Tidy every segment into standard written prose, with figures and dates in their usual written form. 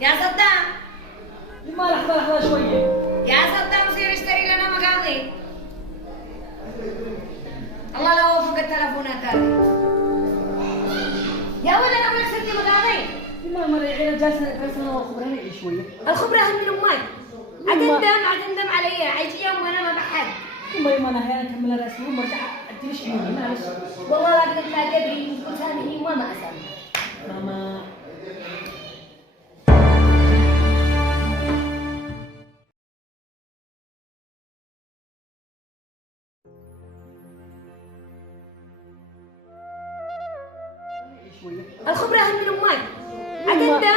يا صدام. ما لحظة شوية. يا صدام سير اشتري لنا مقاضي. الله لا وفق التلفونات هذه. يا ولد انا ولا سدي مقاضي. ما مرة عيلة جالسة خبراني شوية. الخبرة هم من امي. عتندم علي عيجي يوم وانا ما بحد. ما انا هي اكمل راسي ومرجع اديش عيوني معلش. والله لا قلت لا تدري تقول سامحني وما اسامح. ماما الخبرة هم من امي.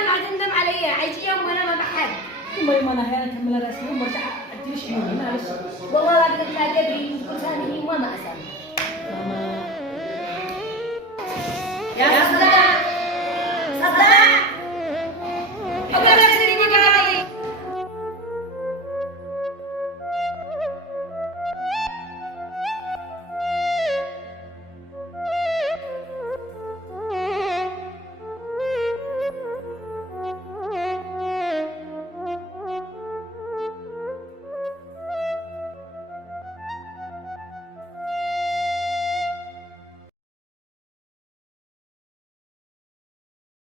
عتندم علي عيجي يوم وانا ما بحد. ما انا هي اكمل راسي ومرجع اديش عيوني معلش. والله لا قلت لا تدري تقول سامحني وما اسامح. ماما يا صدام.